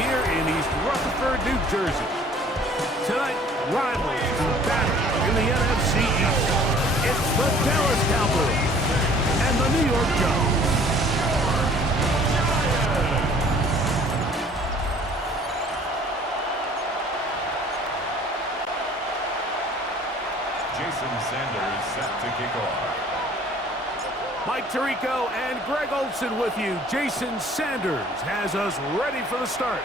here in East Rutherford, New Jersey. Tonight, rivals to battle in the NFC East. It's the Dallas Cowboys and the New York Giants. Jason Sanders set to kick off. Mike Tirico and Greg Olson with you. Jason Sanders has us ready for the start.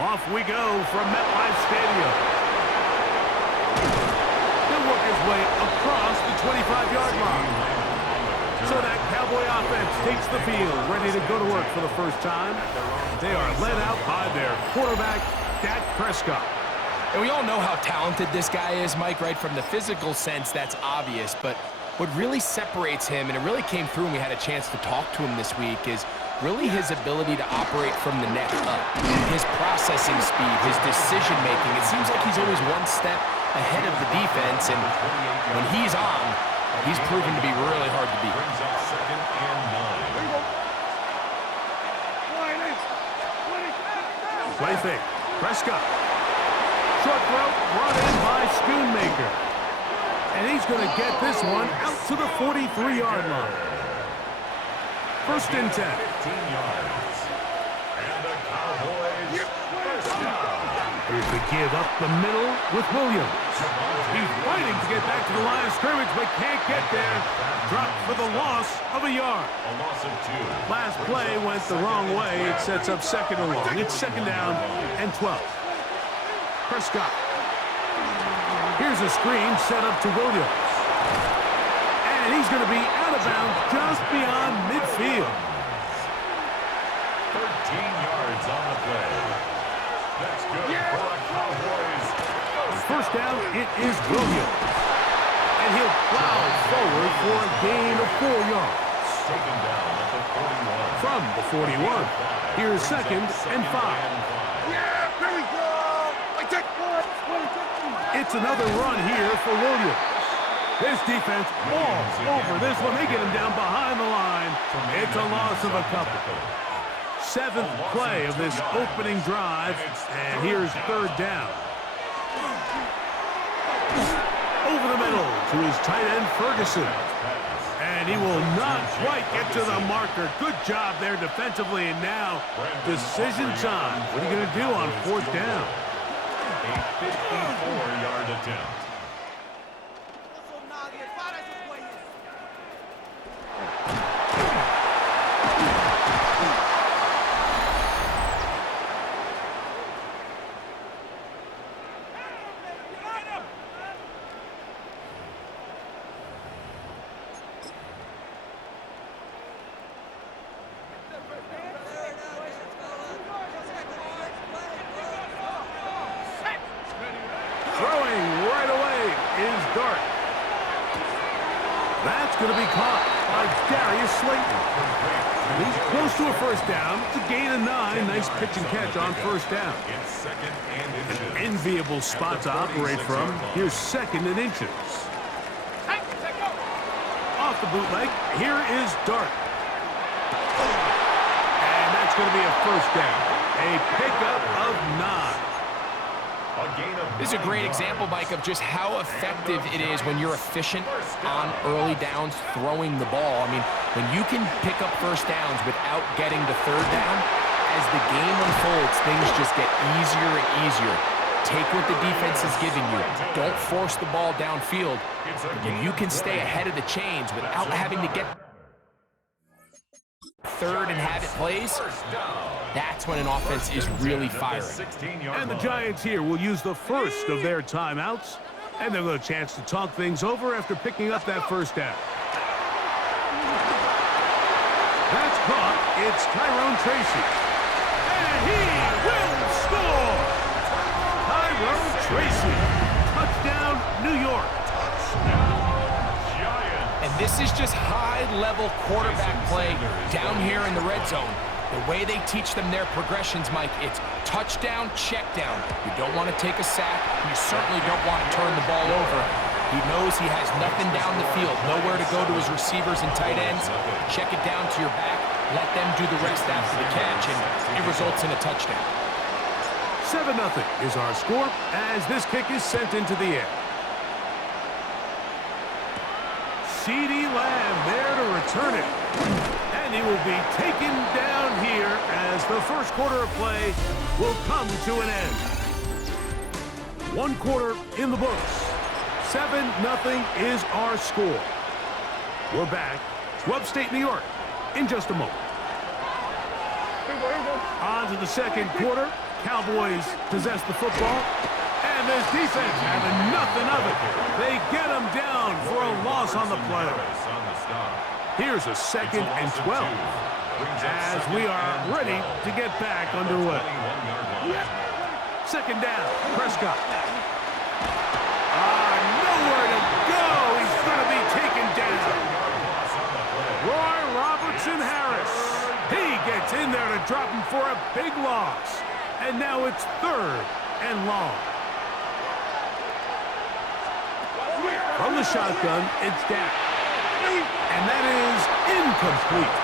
Off we go from MetLife Stadium. He'll work his way across the 25-yard line. So that Cowboy offense takes the field, ready to go to work for the first time. They are led out by their quarterback, Dak Prescott. And we all know how talented this guy is, Mike, right? From the physical sense, that's obvious. But what really separates him, and it really came through when we had a chance to talk to him this week, is really his ability to operate from the neck up. His processing speed, his decision-making. It seems like he's always one step ahead of the defense, and when he's on, he's proven to be really hard to beat. Second and 9. Play fake. Prescott. Short throw brought in by Schoonmaker. And he's going to get this one out to the 43-yard line. First and 10. 15 yards. And the Cowboys first down. Here's the give up the middle with Williams. He's fighting to get back to the line of scrimmage, but can't get there. Dropped for the loss of a yard. A loss of 2. Last play went the wrong way. It sets up second and long. It's second down and 12. Prescott. Here's a screen set up to Williams. And he's going to be out of bounds just beyond midfield. 13 yards on the play. That's good for the Cowboys. First down, it is Williams. And he'll plow forward for a gain of 4 yards. Taken down at the 41. From the 41, here's second and 5. Yeah, here we go. It's another run here for Williams. This defense all over this one. They get him down behind the line. It's a loss of a couple. 7th play of this opening drive, and here's third down. Over the middle to his tight end, Ferguson. And he will not quite get to the marker. Good job there defensively, and now decision time. What are you going to do on 4th down? A 54-yard attempt. Throwing right away is Dart. That's going to be caught by Darius Slayton. He's close to a first down. It's a gain of 9. Nice pitch and catch on first down. An enviable spot to operate from. Here's second and inches. Off the bootleg, here is Dart. And that's going to be a first down. A pickup of 9. This is a great example, Mike, of just how effective it is when you're efficient on early downs throwing the ball. I mean, when you can pick up first downs without getting to third down, as the game unfolds, things just get easier and easier. Take what the defense is giving you. Don't force the ball downfield. When you can stay ahead of the chains without having to get third and have it plays, that's when an offense is really firing. And the Giants here will use the first of their timeouts, and they'll get a chance to talk things over after picking up that first down. That's caught. It's Tyrone Tracy. And he will score! Tyrone Tracy. Touchdown, New York. And this is just high-level quarterback play down here in the red zone. The way they teach them their progressions, Mike, it's touchdown, check down. You don't want to take a sack. You certainly don't want to turn the ball over. He knows he has nothing down the field, nowhere to go to his receivers and tight ends. Check it down to your back. Let them do the rest after the catch, and it results in a touchdown. 7-0 is our score as this kick is sent into the air. CeeDee Lamb there to return it. And he will be taken down here as the first quarter of play will come to an end. One quarter in the books. 7-0 is our score. We're back to upstate New York in just a moment. On to the second quarter. Cowboys possess the football. And this defense having nothing of it. They get them down for a loss on the play. Here's a 2nd and 12 as we are ready to get back underway. 2nd down, Prescott. Nowhere to go. He's going to be taken down. Roy Robertson Harris. He gets in there to drop him for a big loss. And now it's 3rd and long. From the shotgun, it's Dak. And that is incomplete.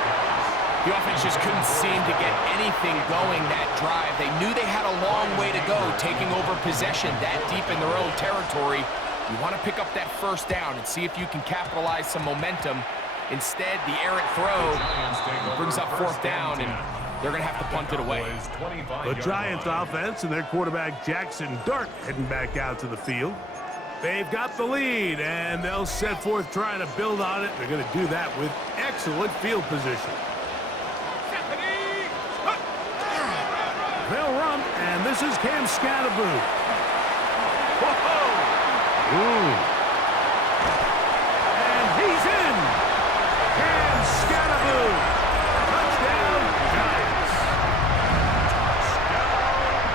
The offense just couldn't seem to get anything going that drive. They knew they had a long way to go, taking over possession that deep in their own territory. You want to pick up that first down and see if you can capitalize some momentum. Instead, the errant throw brings up 4th down, and they're going to have to punt it away. The Giants offense and their quarterback Jackson Dart heading back out to the field. They've got the lead, and they'll set forth trying to build on it. They're going to do that with excellent field position. They'll run, and this is Cam Scatterboo. Whoa! Ooh. And he's in! Cam Scatterboo! Touchdown, Giants!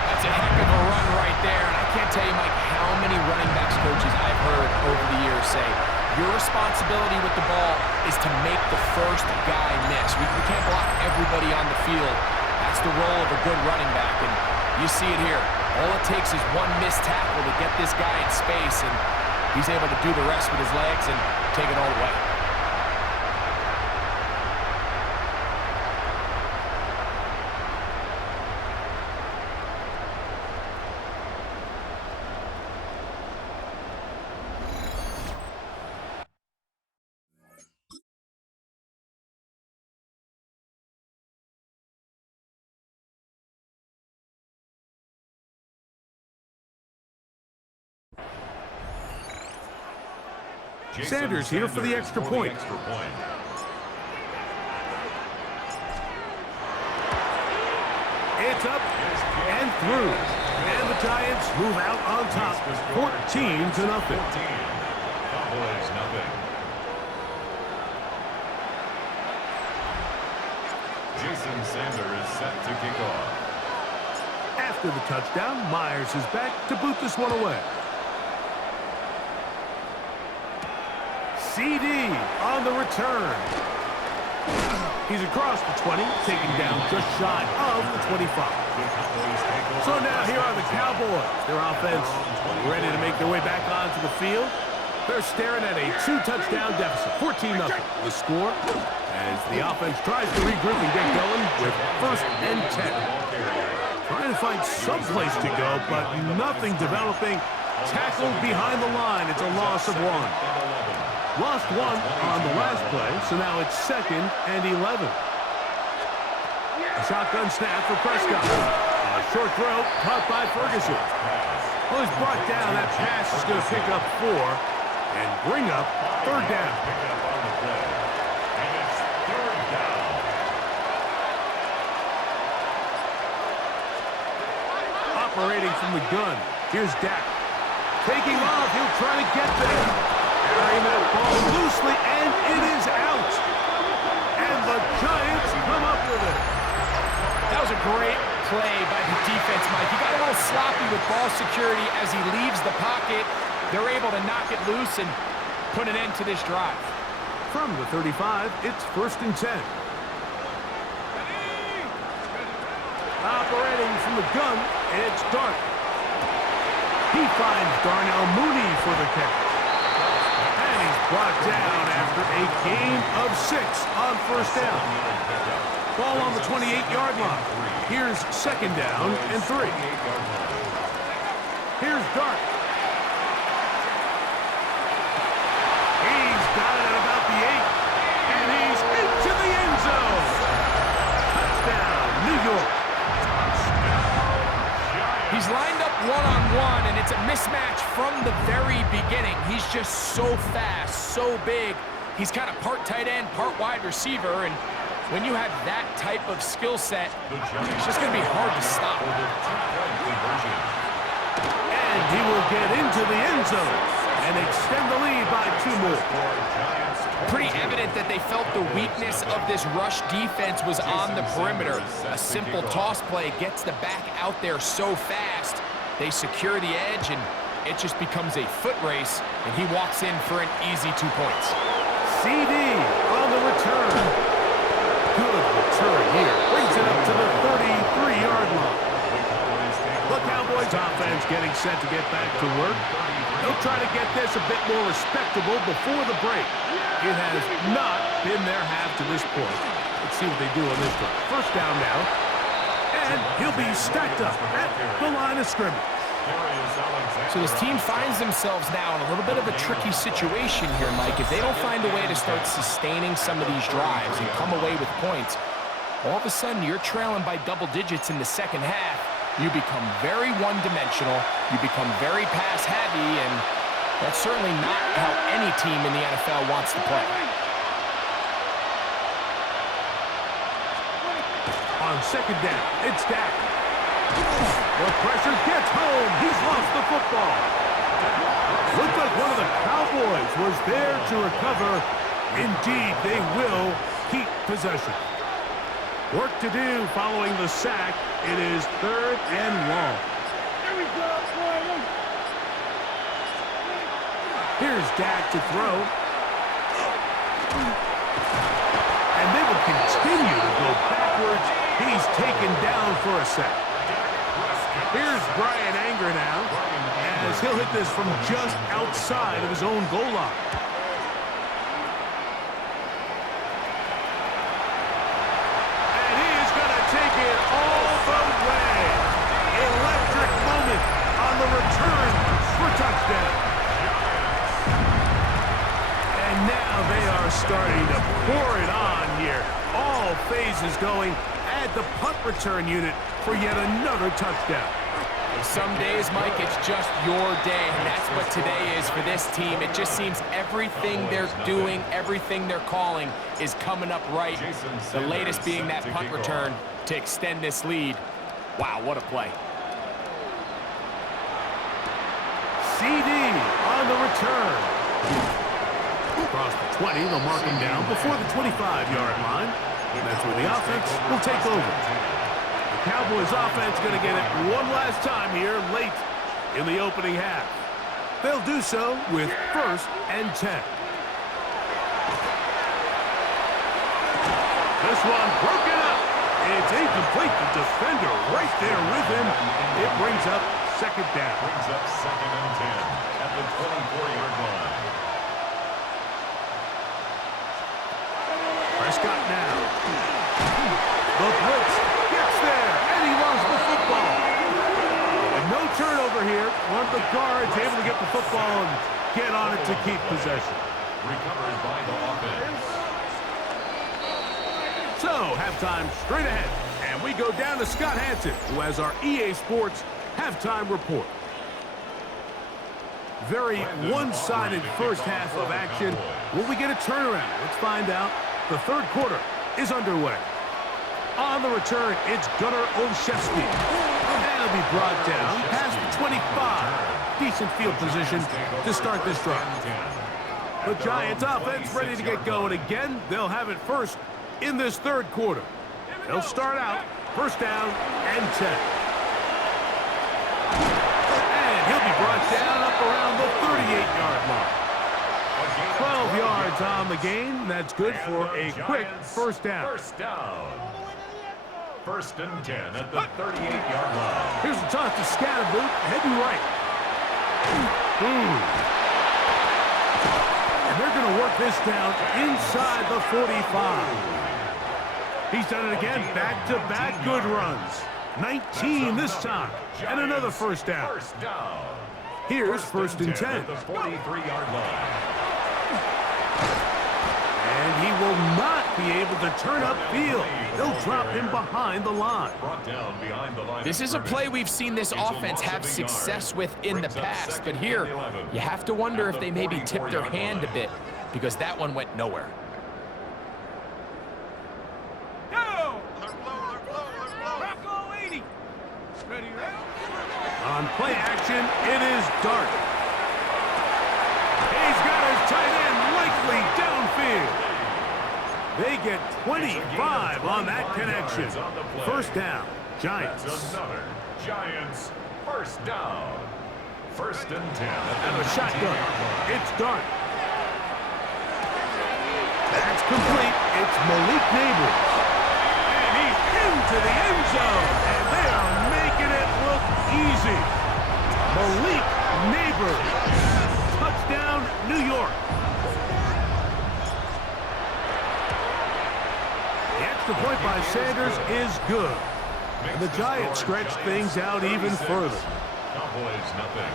That's a heck of a run right there, and I can't tell you, Mike, how many running backs coaches I've heard over the years say, your responsibility with the ball is to make the first guy miss. We can't block everybody on the field. That's the role of a good running back, and you see it here. All it takes is one missed tackle to get this guy in space, and he's able to do the rest with his legs and take it all the way. Sanders here for the extra point. It's up and through. And the Giants move out on top, 14-0. Cowboys, nothing. Jason Sanders set to kick off. After the touchdown, Myers is back to boot this one away. CeeDee on the return. He's across the 20, taken down just shy of the 25. So now here are the Cowboys. Their offense ready to make their way back onto the field. They're staring at a 2-touchdown deficit, 14-0. The score as the offense tries to regroup and get going with 1st and 10. Trying to find some place to go, but nothing developing. Tackled behind the line. It's a loss of 1. Lost 1 on the last play, so now it's 2nd and 11. A shotgun snap for Prescott. A short throw caught by Ferguson. Well, he's brought down. That pass is going to pick up 4 and bring up 3rd down. Operating from the gun. Here's Dak. Taking off. He'll try to get there. Carrying that ball loosely, and it is out. And the Giants come up with it. That was a great play by the defense, Mike. He got a little sloppy with ball security as he leaves the pocket. They're able to knock it loose and put an end to this drive. From the 35, it's 1st and 10. Operating from the gun, it's Dart. He finds Darnell Mooney for the catch. And he's brought down after a gain of 6 on 1st down. Ball on the 28-yard line. Here's 2nd down and 3. Here's Dart. He's got it at about the 8. And he's into the end zone. Touchdown, New York. He's lined up one-on-one, and it's a mismatch from the very beginning. He's just so fast, so big. He's kind of part tight end, part wide receiver, and when you have that type of skill set, it's just going to be hard to stop. And he will get into the end zone and extend the lead by 2 more. Pretty evident that they felt the weakness of this rush defense was on the perimeter. A simple toss play gets the back out there so fast. They secure the edge, and it just becomes a foot race, and he walks in for an easy 2 points. CD on the return. Good return here. Brings it up to the 33-yard line. The Cowboys offense getting set to get back to work. They'll try to get this a bit more respectable before the break. It has not been their half to this point. Let's see what they do on this drive. First down now. And he'll be stacked up at the line of scrimmage. So this team finds themselves now in a little bit of a tricky situation here, Mike. If they don't find a way to start sustaining some of these drives and come away with points, all of a sudden you're trailing by double digits in the second half. You become very one-dimensional. You become very pass-heavy, and that's certainly not how any team in the NFL wants to play. On second down, it's Dak. The pressure gets home. He's lost the football. Looked like one of the Cowboys was there to recover. Indeed, they will keep possession. Work to do following the sack. It is 3rd and long. Here we go, boy. Here's Dak to throw. And they will continue to go backwards. He's taken down for a sack. Here's Brian Anger now, as he'll hit this from just outside of his own goal line. And he is going to take it all the way. Electric moment on the return for touchdown. And now they are starting to pour it on here. All phases going. Add the punt return unit for yet another touchdown. Some days, Mike, it's just your day, and that's what today is for this team. It just seems everything they're doing, everything they're calling is coming up right. The latest being that punt return to extend this lead. Wow, what a play. CD on the return. Across the 20, they'll mark him down before the 25-yard line. That's where the offense will take over. The Cowboys offense going to get it one last time here late in the opening half. They'll do so with 1st and 10. This one broken up. It's incomplete. The defender right there with him. It brings up 2nd down. Brings up 2nd and 10 at the 24-yard line. Prescott now. The blitz gets there, and he lost the football. And no turnover here. One of the guards able to get the football and get on it to keep possession. Recovered by the offense. So, halftime straight ahead. And we go down to Scott Hansen, who has our EA Sports halftime report. Very one-sided first half of action. Will we get a turnaround? Let's find out. The 3rd quarter is underway. On the return, it's Gunnar Olszewski. And he'll be brought down past the 25. Decent field position to start this drive. The Giants offense ready to get going again. They'll have it first in this 3rd quarter. They'll start out 1st down and 10. And he'll be brought down up around the 38-yard line. 12 yards on the gain. That's good for a quick 1st down. 1st and 10 at the 38-yard line. Here's a toss to Scatterboot, heading right. And they're going to work this down inside the 45. He's done it again, back-to-back good runs. 19 this time, and another first down. First down. Here's first and 10. At the 43-yard line. And he will not be able to turn upfield. They'll drop him behind the line. Brought down behind the line. This is a play we've seen this offense have success with in the past, but here you have to wonder if they maybe tipped their hand a bit because that one went nowhere. On play action, it is Dart. He's got his tight end likely downfield. They get 25 on that connection. First down, Giants. That's another Giants first down. First and 10. And a shotgun. It's Dart. That's complete. It's Malik Neighbors. And he's into the end zone. And they are making it look easy. Malik Neighbors. Touchdown, New York. The extra point by Sanders is good. And the Giants stretch things out even further. Cowboys nothing.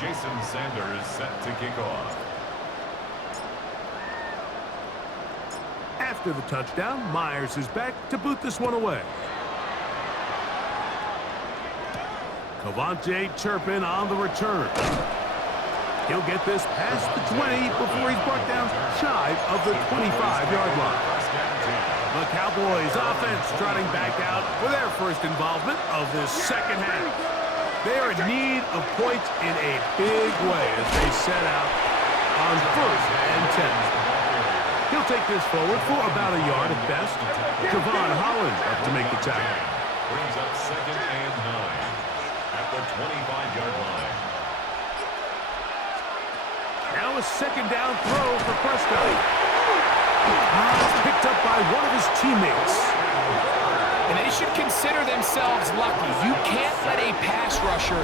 Jason Sanders set to kick off. After the touchdown, Myers is back to boot this one away. Cavante Turpin on the return. He'll get this past the 20 before he's brought down shy of the 25-yard line. The Cowboys offense trotting back out for their first involvement of this second half. They are in need of points in a big way as they set out on first and 10. He'll take this forward for about a yard at best. Javon Holland up to make the tackle. Brings up second and 9 at the 25-yard line. Now a second down throw for Prescott. It's picked up by one of his teammates. And they should consider themselves lucky. You can't let a pass rusher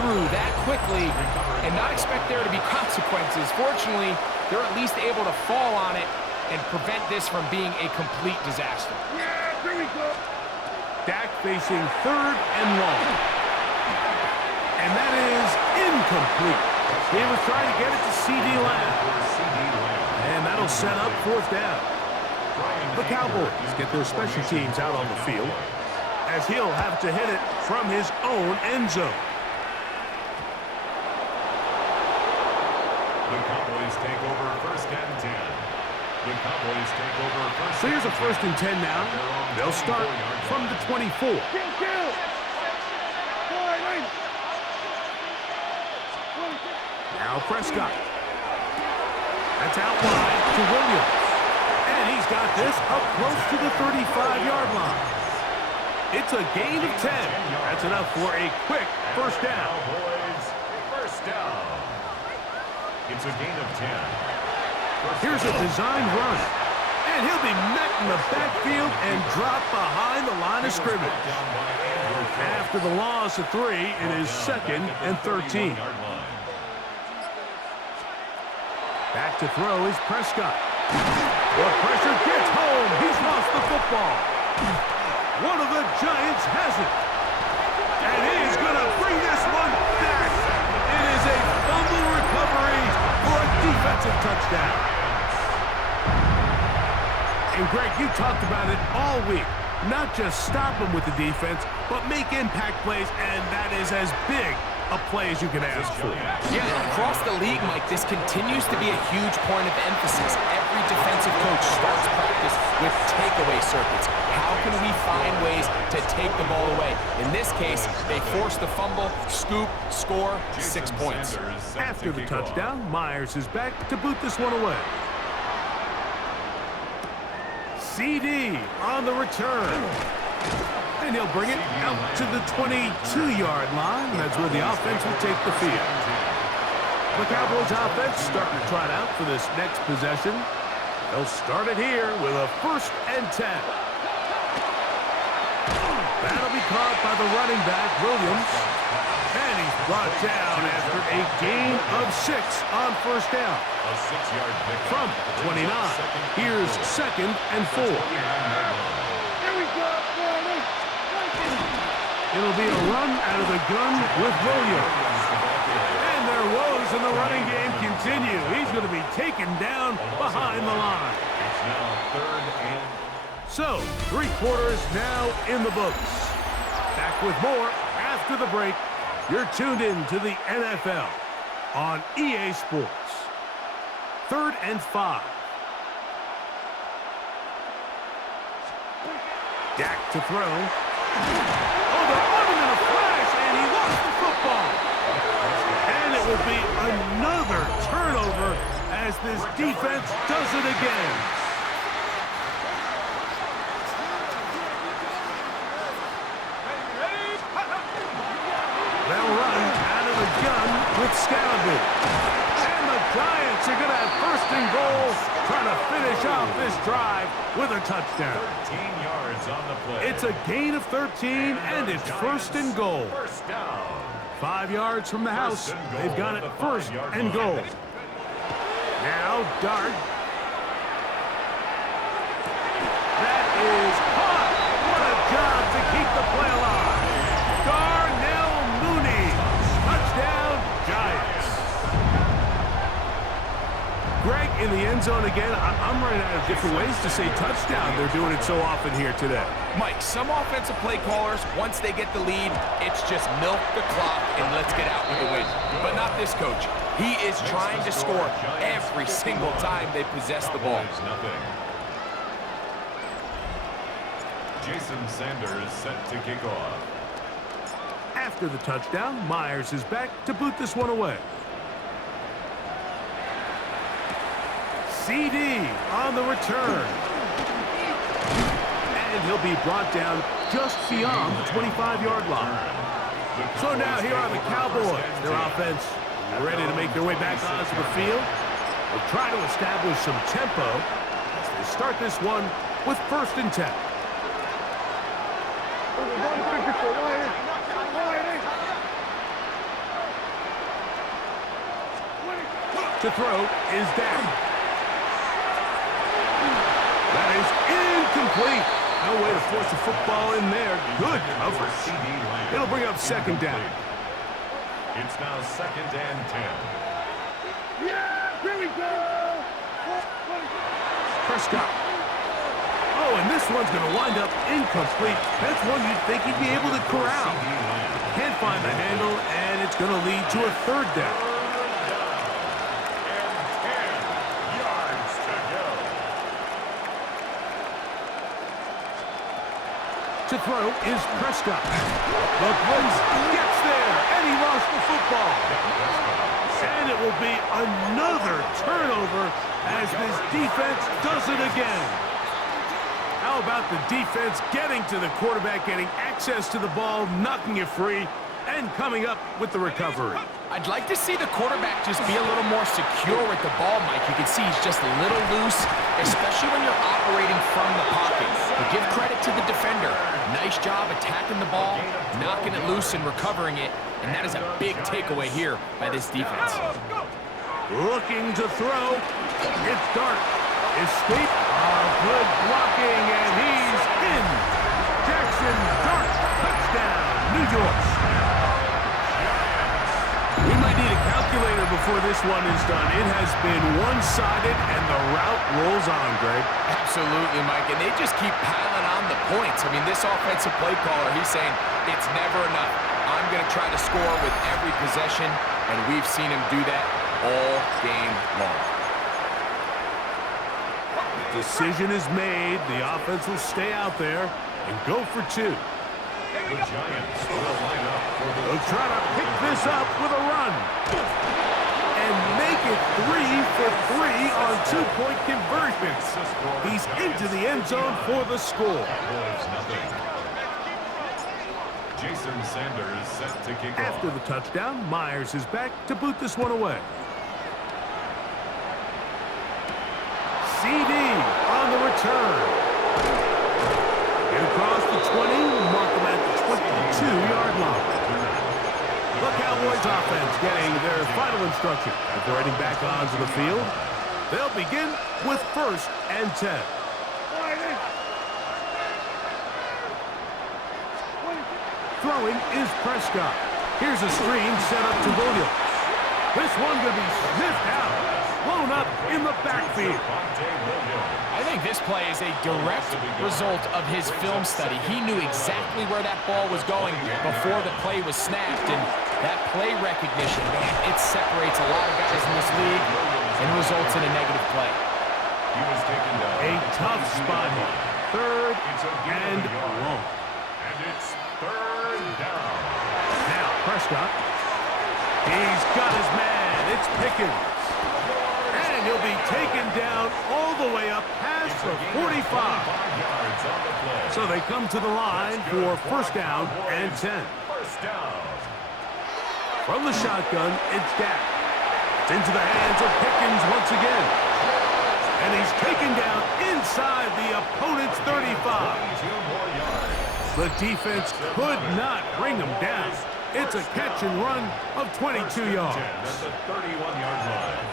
through that quickly and not expect there to be consequences. Fortunately, they're at least able to fall on it and prevent this from being a complete disaster. Yeah, here we go. Dak facing third and long. And that is incomplete. He was trying to get it to C.D. Lamb. And that'll set up fourth down. The Cowboys get their special teams out on the field as he'll have to hit it from his own end zone. The Cowboys take over first and 10. The Cowboys take over first. So here's a first and 10 now. They'll start from the 24. Kill. Now Prescott. That's out wide to Williams. And he's got this up close to the 35-yard line. It's a gain of 10. That's enough for a quick first down. Cowboys first down. It's a gain of 10. Here's a design run. And he'll be met in the backfield and dropped behind the line of scrimmage. After the loss of 3, it is second and 13. Back to throw is Prescott. The pressure gets home. He's lost the football. One of the Giants has it. And he's going to bring this one back. It is a fumble recovery for a defensive touchdown. And Greg, you talked about it all week. Not just stop them with the defense, but make impact plays, and that is as big a play as you can ask for. Yeah, across the league, Mike, this continues to be a huge point of emphasis. Every defensive coach starts practice with takeaway circuits. How can we find ways to take the ball away? In this case, they force the fumble, scoop, score, 6 points. After the touchdown, Myers is back to boot this one away. CD on the return. And he'll bring it out to the 22-yard line. That's where the offense will take the field. The Cowboys offense starting to trot out for this next possession. They'll start it here with a first and 10. That'll be caught by the running back, Williams. And he's brought down after a gain of 6 on first down. A 6-yard pickup. From 29, here's second and 4. It'll be a run out of the gun with Williams. And their woes in the running game continue. He's going to be taken down behind the line. It's now third and... So, 3 quarters now in the books. Back with more after the break. You're tuned in to the NFL on EA Sports. 3rd and 5. Dak to throw. Oh, they're on him in a flash, and he lost the football. And it will be another turnover as this defense does it again. They'll run out of the gun with Scalaby. And the Giants are going to have 1st and goal, trying to finish off this drive with a touchdown. 13 yards on the play. It's a gain of 13, and it's 1st and goal. First down. 5 yards from the house. They've got it 1st and goal. Now, Dart. That is caught. What a job to keep the play alive. Darnell Mooney. Touchdown, Giants. Greg in the end zone again. I'm running out of different ways to say touchdown. They're doing it so often here today. Mike, some offensive play callers, once they get the lead, it's just milk the clock and let's get out with a win. But not this coach. He is trying to score every single time they possess the ball. Nothing. Jason Sanders set to kick off. After the touchdown, Myers is back to boot this one away. CD on the return. And he'll be brought down just beyond the 25-yard line. So now here are the Cowboys. Their offense ready to make their way back onto the field. They'll try to establish some tempo as they start this one with 1st and 10. To throw is down. That is incomplete. No way to force the football in there. Good coverage. It'll bring up 2nd down. It's now 2nd and 10. Yeah, here we go. Prescott. Oh, and this one's going to wind up incomplete. That's one you'd think he'd be able to corral. Can't find the handle, and it's going to lead to a 3rd down. To throw is Prescott. The blitz gets there, and he lost the football. And it will be another turnover as this defense does it again. How about the defense getting to the quarterback, getting access to the ball, knocking it free, and coming up with the recovery? I'd like to see the quarterback just be a little more secure with the ball, Mike. You can see he's just a little loose, especially when you're operating from the pocket. But give credit to the defender. Nice job attacking the ball, knocking it loose and recovering it. And that is a big takeaway here by this defense. Looking to throw. It's Dart. Escape. Good blocking, and he's in. Jackson Dart. Touchdown, New York. We might need a calculator before this one is done. It has been one-sided, and the route rolls on, Greg. Absolutely, Mike, and they just keep piling on the points. I mean, this offensive play caller, he's saying it's never enough. I'm going to try to score with every possession, and we've seen him do that all game long. The decision is made. The offense will stay out there and go for 2. The Giants will line up for the... They'll try to pick this up with a run. And make it 3 for 3 on 2-point conversions. He's into the end zone for the score. Jason Sanders set to kick off. After the touchdown, Myers is back to boot this one away. CD on the return. Get across the 20, mark him at the 22-yard line. The Cowboys offense getting their final instruction before heading back onto the field. They'll begin with 1st and 10. Throwing is Prescott. Here's a screen set up to Williams. This one going to be sniffed out, blown up in the backfield. I think this play is a direct result of his film study. He knew exactly where that ball was going before the play was snapped, and that play recognition, man, it separates a lot of guys in this league and results in a negative play. A tough spot here. Third and long. And it's third down. Now Prescott. He's got his man. It's Pickens. And he'll be taken down all the way up past the 45. So they come to the line for first down and 10. First down. From the shotgun, it's Dak. It's into the hands of Pickens once again. And he's taken down inside the opponent's 35. The defense could not bring him down. It's a catch and run of 22 yards. At the 31-yard line.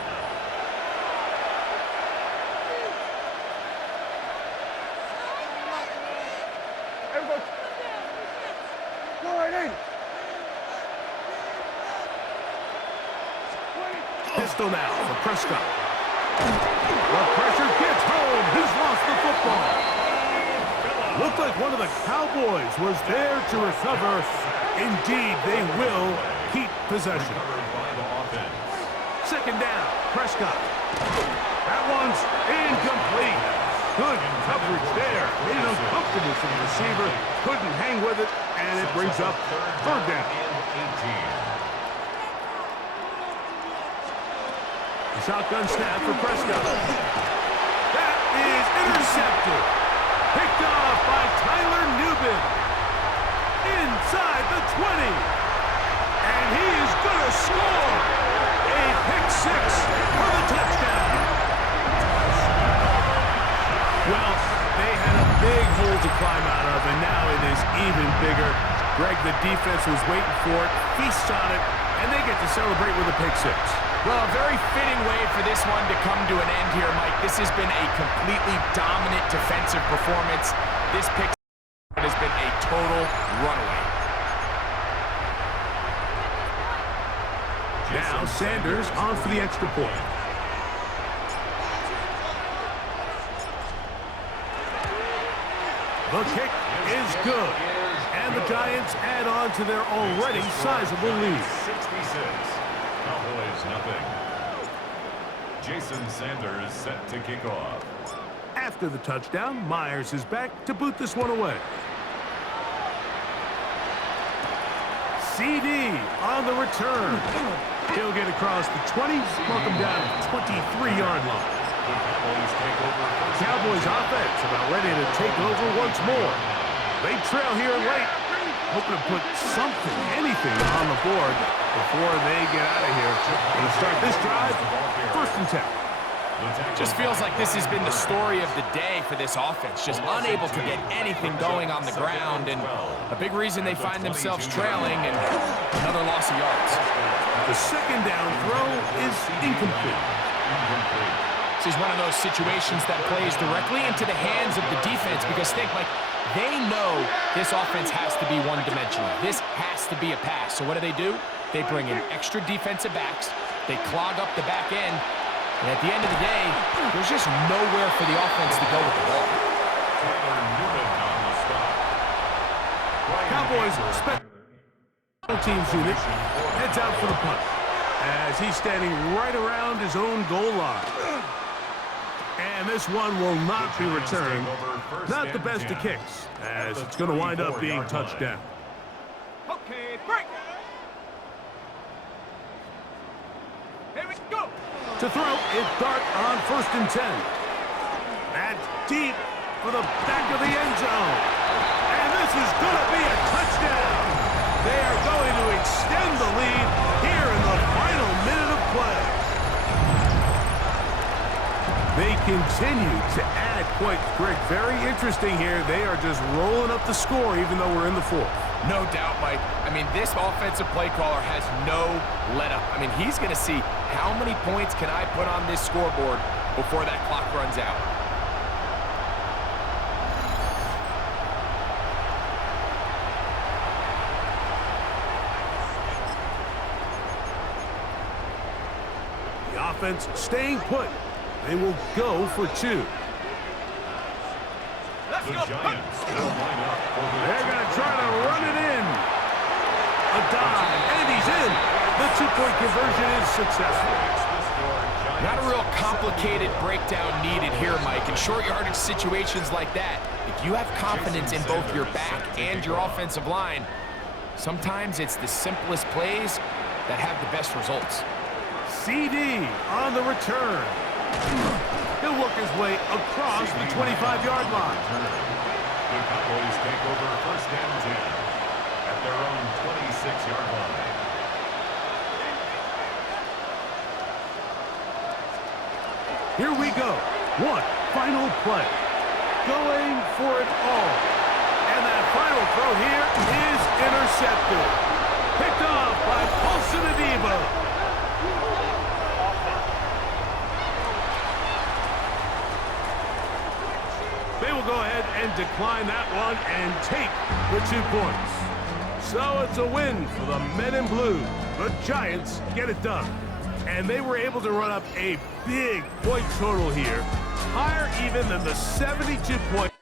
Pistol now for Prescott. The pressure gets home. He's lost the football. Looked like one of the Cowboys was there to recover. Indeed, they will keep possession. Second down, Prescott. That one's incomplete. Good coverage there. Made it uncomfortable for the receiver. Couldn't hang with it, and it brings up third down. The shotgun snap for Prescott. That is intercepted. Picked off by Tyler Newbin. Inside the 20. And he is going to score. A pick six for the touchdown. Well, they had a big hole to climb out of, and now it is even bigger. Greg, the defense was waiting for it, feasts on it, and they get to celebrate with a pick six. Well, a very fitting way for this one to come to an end here, Mike. This has been a completely dominant defensive performance. This pick has been a total runaway. Now Sanders on for the extra point. The kick is good. And the Giants add on to their already sizable lead. 66. Cowboys nothing. Jason Sanders set to kick off. After the touchdown, Myers is back to boot this one away. CD on the return. He'll get across the 20, mark him down at the 23-yard line. The Cowboys offense about ready to take over once more. They trail here late, hoping to put something, anything on the board before they get out of here. Going to start this drive, first and 10. Just feels like this has been the story of the day for this offense. Just unable to get anything going on the ground, and a big reason they find themselves trailing and another loss of yards. The second down throw is incomplete. This is one of those situations that plays directly into the hands of the defense, because think, like, they know this offense has to be one-dimensional. This has to be a pass. So what do? They bring in extra defensive backs. They clog up the back end. And at the end of the day, there's just nowhere for the offense to go with the ball. Cowboys special teams unit heads out for the punt as he's standing right around his own goal line. And this one will not be returned. Not the best of kicks, as it's going to wind up being touchdown. Okay, break. Here we go. To throw, it's Dart on first and 10. That's deep for the back of the end zone. And this is going to be a touchdown. They are going to extend the lead here in the final minute of play. They continue to add points. Greg, very interesting here. They are just rolling up the score even though we're in the fourth. No doubt, Mike. I mean, this offensive play caller has no let-up. I mean, he's going to see how many points can I put on this scoreboard before that clock runs out. The offense staying put. They will go for 2. Let's The go. Giants will line up for the They're going to try to run it in. A dive, and he's in. The 2-point conversion is successful. Not a real complicated breakdown needed here, Mike. In short yardage situations like that, if you have confidence in both your back and your offensive line, sometimes it's the simplest plays that have the best results. CD on the return. He'll work his way across the 25-yard line. The Cowboys take over first and 10 at their own 26-yard line. Here we go. One final play. Going for it all. And that final throw here is intercepted. Picked off by Paulson Adebo. They will go ahead and decline that one and take the 2 points. So it's a win for the men in blue. The Giants get it done. And they were able to run up a big point total here, higher even than the 72 point.